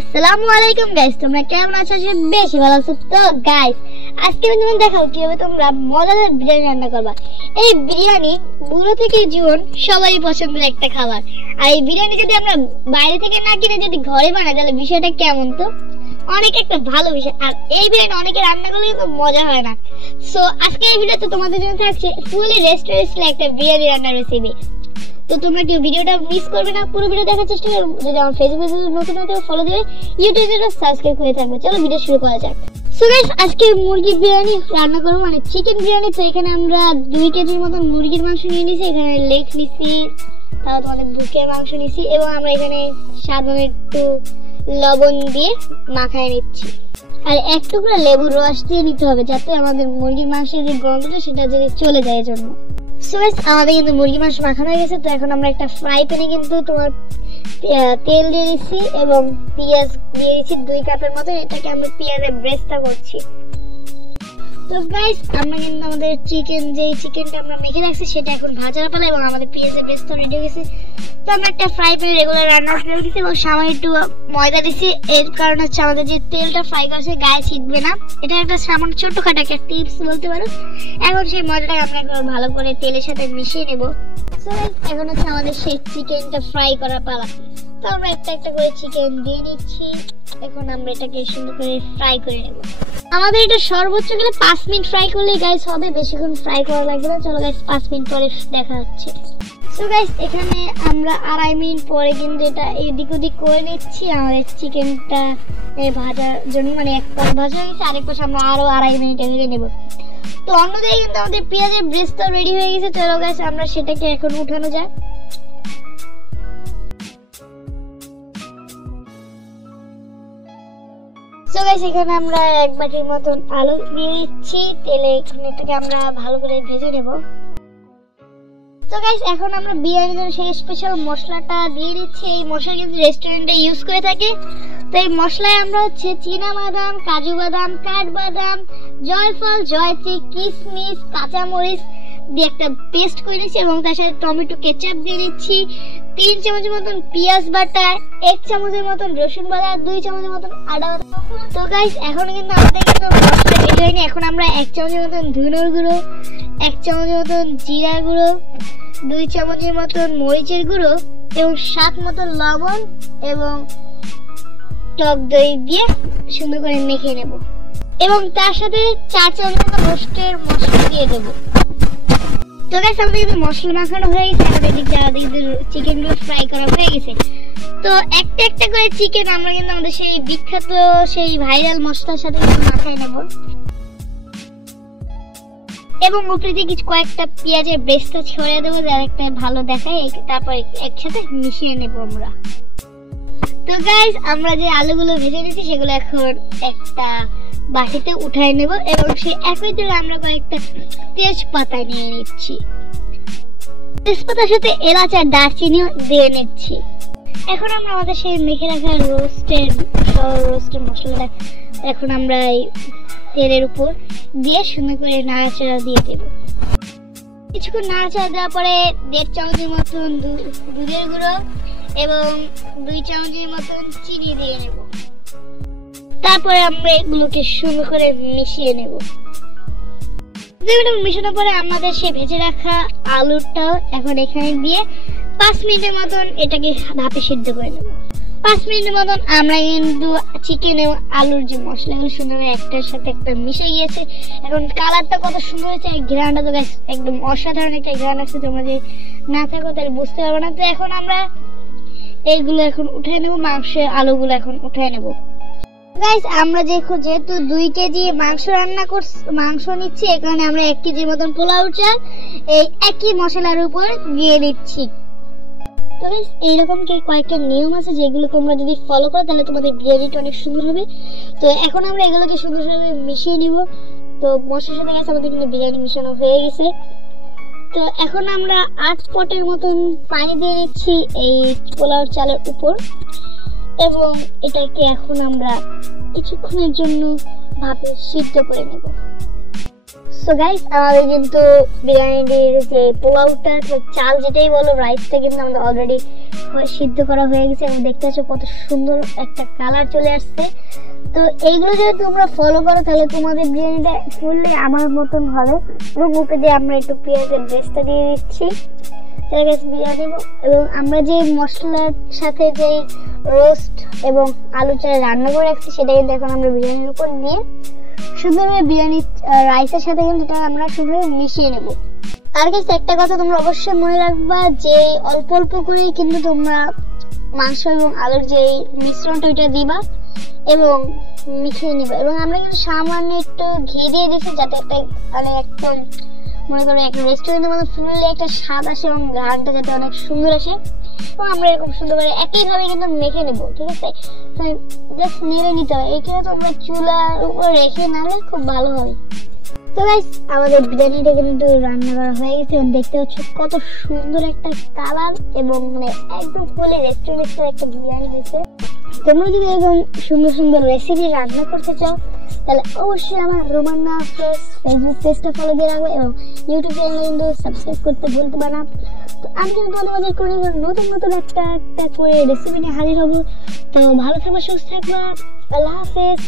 আসসালামু আলাইকুম গাইস, তোমরা কেমন আছো? বেশি ভালো আছো তো গাইস। আজকে আমি তোমাদের দেখাবো কিভাবে তোমরা মজাদার বিরিয়ানি রান্না করবা। এই বিরিয়ানি বুড়ো থেকে জীবন সবারই পছন্দের একটা খাবার। আর এই বিরিয়ানি যদি আমরা বাইরে থেকে না কিনে যদি ঘরে বানাই তাহলে বিষয়টা কেমন? তো অনেক একটা ভালো বিষয়। আর এই বিরিয়ানি অনেকে রান্না করলে কিন্তু মজা হয় না। সো আজকে এই ভিডিওতে তোমাদের জন্য থাকছে ফুলি রেস্টুরেন্ট একটা বিরিয়ানি রান্নার রেসিপি। তো তোমরা কেউ ভিডিওটা মিস করবে না, পুরো ভিডিও দেখার চেষ্টা করো। যদি আমার ফেসবুক পেজে নতুন হতে ফলো দেবে, ইউটিউবে সাবস্ক্রাইব করে থাকবে। চলো ভিডিও শুরু করা যাক। সো গাইস, আজকে মুরগির বিরিয়ানি রান্না করবো, মানে চিকেন বিরিয়ানি। তো এখানে আমরা 2 কেজির মতন মুরগির মাংস নিয়ে নিয়েছি, এখানে লেগ নিছি, তারপর তোমাদের বুকের মাংস নিছি, এবং আমরা এখানে স্বাদ মতো একটু লবণ দিয়ে মাখায় নিচ্ছি। আর এক টুকরা লেবুর রস দিয়ে নিতে হবে, যাতে আমাদের মুরগির মাংসের যে গন্ধটা সেটা যদি চলে যায় জন্য। সো গাইস, আমাদের কিন্তু মুরগি মাংস মাখানো হয়ে গেছে। তো এখন আমরা একটা ফ্রাই প্যানে কিন্তু তোমার তেল দিয়ে দিচ্ছি এবং পেঁয়াজ দিয়ে দিচ্ছি 2 কাপের মতো। এটাকে আমরা পেঁয়াজের ব্রেস্তা করছি। তো গাইস, আমরা কিন্তু আমাদের চিকেনটা আমরা মেখে রাখছি সেটা এখন ভাজার পালা, এবং আমাদের পেঁয়াজের ব্রেস্তা রেডি হয়ে গেছে। তো আমরা একটা ফ্রাই প্যানে রেগুলার রান্নার তেল দিচ্ছি এবং সামান্য একটু ময়দা দিচ্ছি। এর কারণ হচ্ছে আমাদের যে তেলটা ফ্রাই করছে গায়ে ছিটবে না। এটা একটা সামান্য ছোটখাটো একটা টিপস বলতে পারো। এখন সেই ময়দাটাকে আমরা একবার ভালো করে তেলের সাথে মিশিয়ে নেব। সো এখন হচ্ছে আমাদের সেই চিকেনটা ফ্রাই করার পালা। তো আমরা একটা একটা করে চিকেন দিয়ে নিচ্ছি। এখন আমরা এটাকে সুন্দর করে ফ্রাই করে নেব। আমাদের এটা সর্বোচ্চ গেলে 5 মিনিট ফ্রাই করলেই গাইস হবে, বেশিক্ষণ ফ্রাই করা লাগবে না। চলো গাইস, 5 মিনিট পরে দেখা হচ্ছে। সো গাইস, এখানে আমরা 2.5 মিনিট পরে কিন্তু এটা এদিক ওদিক করে নিচ্ছি আমাদের চিকেনটা ভাজার জন্য। মানে এক পাশ ভাজা হয়ে গেছে, আরেক পাশ আমরা আরো 2.5 মিনিট ভেজে নেব। তো অন্যদিকে কিন্তু আমাদের পেঁয়াজের ব্রেস্তা রেডি হয়ে গেছে। চলো গাইস, আমরা সেটাকে এখন উঠানো যাক। সো গাইস, এখানে আমরা 1 বাটির মতন আলু দিয়ে দিচ্ছি তেলে। এখন এটাকে আমরা ভালো করে ভেজে নেব। তো গাইস, এখন আমরা বিরিয়ানির জন্য সেই স্পেশাল মশলাটা দিয়ে দিচ্ছি। এই মশলা কিন্তু রেস্টুরেন্টে ইউজ করে থাকে। তো এই মশলায় আমরা হচ্ছে চীনা বাদাম, কাজু বাদাম, কাঠবাদাম, জয়ফল, জয়ত্রী, কিশমিশ, কাঁচামরিচ দিয়ে একটা পেস্ট করে নিচ্ছি, এবং তার সাথে টমেটো কেচাপ দিয়ে দিচ্ছি। 3 চামচের মতন পেঁয়াজ বাটা, 1 চামচের মতন রসুন বাটা, 2 চামচের মতন আদা বাটা। তো গাইস, এখন কিন্তু আমাদের কিন্তু মশলা রেডি হয়নি। এখন আমরা 1 চামচের মতন ধনের গুঁড়ো, 1 চামচের মতন জিরা গুঁড়ো, 2 চামচের মতন মরিচের গুঁড়ো এবং স্বাদ মতন লবণ এবং টক দই দিয়ে সুন্দর করে মেখে নেব, এবং তার সাথে 4 চামচ মতো রোস্টের মশলা দিয়ে দেবো। তো গাইস, আমাদের কিন্তু মশলা মাখানো হয়ে গেছে। আমাদের এদিকে চিকেনগুলো ফ্রাই করা হয়ে গেছে। তো একটা একটা করে চিকেন আমরা কিন্তু আমাদের সেই বিখ্যাত সেই ভাইরাল মশলার সাথে মাখায় নেব, এবং উপরে দিয়ে কিছু কয়েকটা পেঁয়াজের ব্রেস্তা ছড়িয়ে দেবো যার একটা ভালো দেখায়। তারপর একসাথে মিশিয়ে নেব আমরা। তো গাইস, আমরা যে আলুগুলো ভেজে নিয়েছি সেগুলো এখন একটা বাটিতে উঠায় নেব, এবং সেই একই তেলে আমরা কয়েকটা তেজপাতা নিয়ে নিচ্ছি। তেজপাতার সাথে এলাচ আর দারচিনিও দিয়ে নিচ্ছি। এখন আমরা আমাদের সেই মেখে রাখা রোস্টের মশলাটা এখন আমরা এই তেলের উপর দিয়ে সুন্দর করে নাড়াচাড়া দিয়ে দেব। কিছুক্ষণ নাড়াচাড়া দেওয়ার পরে 1.5 চামচের মতন দুধের গুঁড়ো এবং 2 চামচের মতন চিনি দিয়ে নেব। তারপরে আমরা এগুলোকে সুন্দর করে মিশিয়ে নেব। মিশানোর পরে আমাদের সে ভেজে রাখা আলুটাও এখন এখানে দিয়ে 5 মিনিটের মতন এটাকে ভাপে সিদ্ধ করে নেব। 5 মিনিটের মতন আমরা কিন্তু চিকেন এবং আলুর যে মশলাগুলো সুন্দর একটার সাথে একটা মিশে গিয়েছে। এখন কালারটা কত সুন্দর হয়েছে, ঘ্রাণটা তো একদম অসাধারণ একটা ঘ্রাণ আছে। তোমরা যে না থাকো তাহলে বুঝতে পারবে না। তো এখন আমরা এইগুলো এখন উঠায় নেব, মাংসের আলুগুলো এখন উঠায় নেব। গাইস, আমরা যেহেতু 2 কেজি মাংস নিচ্ছি, এখানে আমরা 1 কেজির মতন পোলাও চাল এই একই মশলার উপর দিয়ে দিচ্ছি। তো গাইস, এইরকম কয়েকটা নিয়ম আছে যেগুলো তোমরা যদি ফলো করো তাহলে তোমাদের বিরিয়ানিটা অনেক সুন্দর হবে। তো এখন আমরা এগুলোকে সুন্দরভাবে মিশিয়ে নিব। তো মশলার সাথে গাইস আমাদের কিন্তু বিরিয়ানি মিশানো হয়ে গেছে। তো এখন আমরা 8 পটের মতন পানি দিয়ে নিচ্ছি এই পোলাও চালের উপর, এবং এটাকে এখন আমরা কিছুক্ষণের জন্য ভাপে সিদ্ধ করে নেব। সো গাইস আমাদের কিন্তু বিরিয়ানির যে পোলাওটা চাল যেটাই বলো রাইসটা কিন্তু আমাদের অলরেডি সিদ্ধ করা হয়ে গেছে এবং দেখতে পাচ্ছ কত সুন্দর একটা কালার চলে আসছে। তো এইগুলো যদি তোমরা ফলো করো তাহলে তোমাদের বিরিয়ানিটা ফুললি আমার মতন হবে। এবং উপরে দিয়ে আমরা একটু পেঁয়াজের বেস্টটা দিয়ে দিচ্ছি বিরিয়ানি, এবং আমরা যে মশলার সাথে যে রোস্ট এবং আলু চাল রান্না করে রাখছি সেটা কিন্তু এখন আমরা বিরিয়ানির উপর দিয়ে সুন্দরভাবে বিরিয়ানি রাইসের সাথে কিন্তু এটা আমরা সুন্দরভাবে মিশিয়ে নেব। আর কাছে একটা কথা তোমরা অবশ্যই মনে রাখবা যে অল্প অল্প করেই কিন্তু তোমরা মাংস এবং আলুর যে মিশ্রণটা ওইটা দিবা এবং মিশিয়ে নিবা। এবং আমরা কিন্তু সামান্য একটু ঘি দিয়ে দিচ্ছি যাতে একটা মানে একদম মনে করো একটা রেস্টুরেন্টের মধ্যে ফুললে একটা স্বাদ আসে এবং গানটা যাতে অনেক সুন্দর আসে। এবং আমরা এরকম সুন্দর করে একইভাবে কিন্তু মেখে নেবো, ঠিক আছে? তো জাস্ট নেড়ে নিতে হবে, এটা তোমরা চুলার উপর রেখে নাহলে খুব ভালো হবে। তো গাইস আমাদের বিরিয়ানিটা কিন্তু রান্না করা হয়ে গেছে এবং দেখতে পাচ্ছ কত সুন্দর একটা কালার এবং মানে একদম ফুলে রেস্টুরেন্টের একটা বিরিয়ানি হয়েছে। তোমরা যদি এরকম সুন্দর সুন্দর রেসিপি রান্না করতে চাও তাহলে অবশ্যই আমার রোমান্না ফ্রেশ ফেসবুক পেজটা ফলো দিয়ে রাখবে এবং ইউটিউব চ্যানেল কিন্তু সাবস্ক্রাইব করতে ভুলতে পারো না। তো আমি কিন্তু তোমাদের মাঝে করে নতুন নতুন একটা করে রেসিপি নিয়ে হাজির হবো। তো ভালো থাকবা, সুস্থ থাকবা, আল্লাহ হাফেজ।